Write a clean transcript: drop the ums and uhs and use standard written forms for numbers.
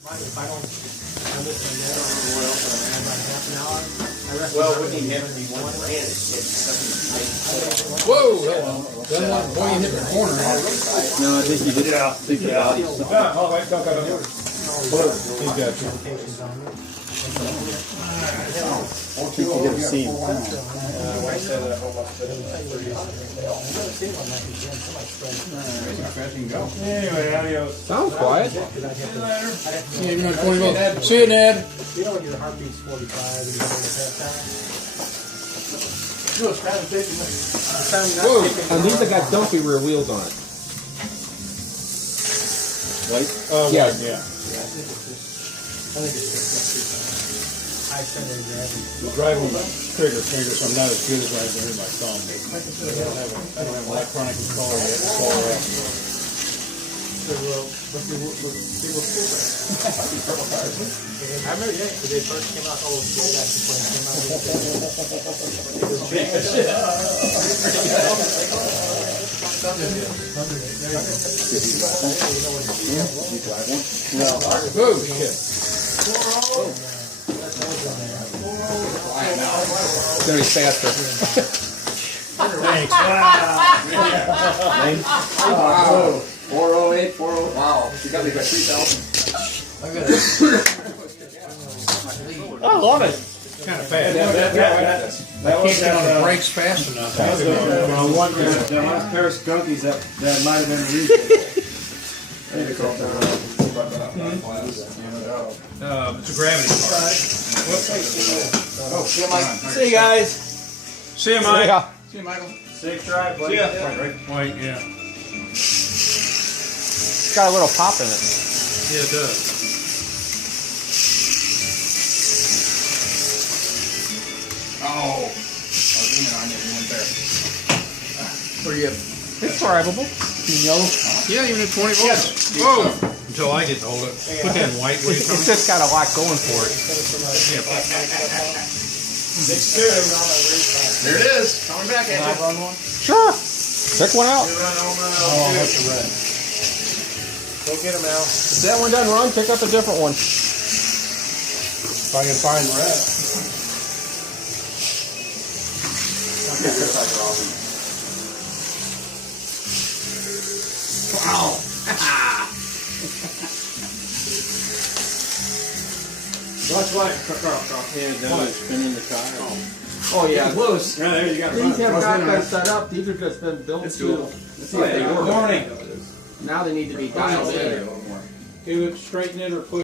If I don't have this in there, what else I have about half an hour. Well, wouldn't he have to be one ran? Whoa! That one, boy, you hit the corner. No, I think you did. I think the body. Oh, wait, don't go. He got you. I think you have seen. Anyway, adios. Sounds quiet. See you in 20 minutes. See you, Ned. You know when your heartbeat's 45 and you go to pass out? Whoa! And these have got dumpy rear wheels on it. Right? Yeah. I think it's just high center of gravity. The driving trigger finger, so I'm not as good as I can hear my thumb. I don't have an electronic controller yet. It's all right. But they were cool. I remember when they first came out, all those big guys came out. It was big as shit. Oh, shit. It's going to be faster. Thanks. Wow. 408, 408. Wow. You got me by 3,000. I love it. Kind of fast. That was Can't get on the brakes fast enough. the last pair of skunkies that might have been used. It's a gravity car. See you guys. See you, Mike. See you, Michael. Safe drive, buddy. See ya. Wait, yeah. It's got a little pop in it. Yeah, it does. Oh. For you. It's drivable. Yellow. Yeah, even at 20 volts. Whoa! Until I get to hold it. Put that in white. Where you It's just got a lot going for it. There it is. Coming back at you. Sure. Pick one out. Oh, that's a red. Go get them out. If that one doesn't run, pick up a different one. If I can find the red. Wow. Watch Carl. Yeah, spinning the tire. Oh yeah, loose. Yeah, there you got These have not been set up. These are just been built to. Let's see if they Good work. morning. Now they need to be dialed in. Do it, straighten it, or push.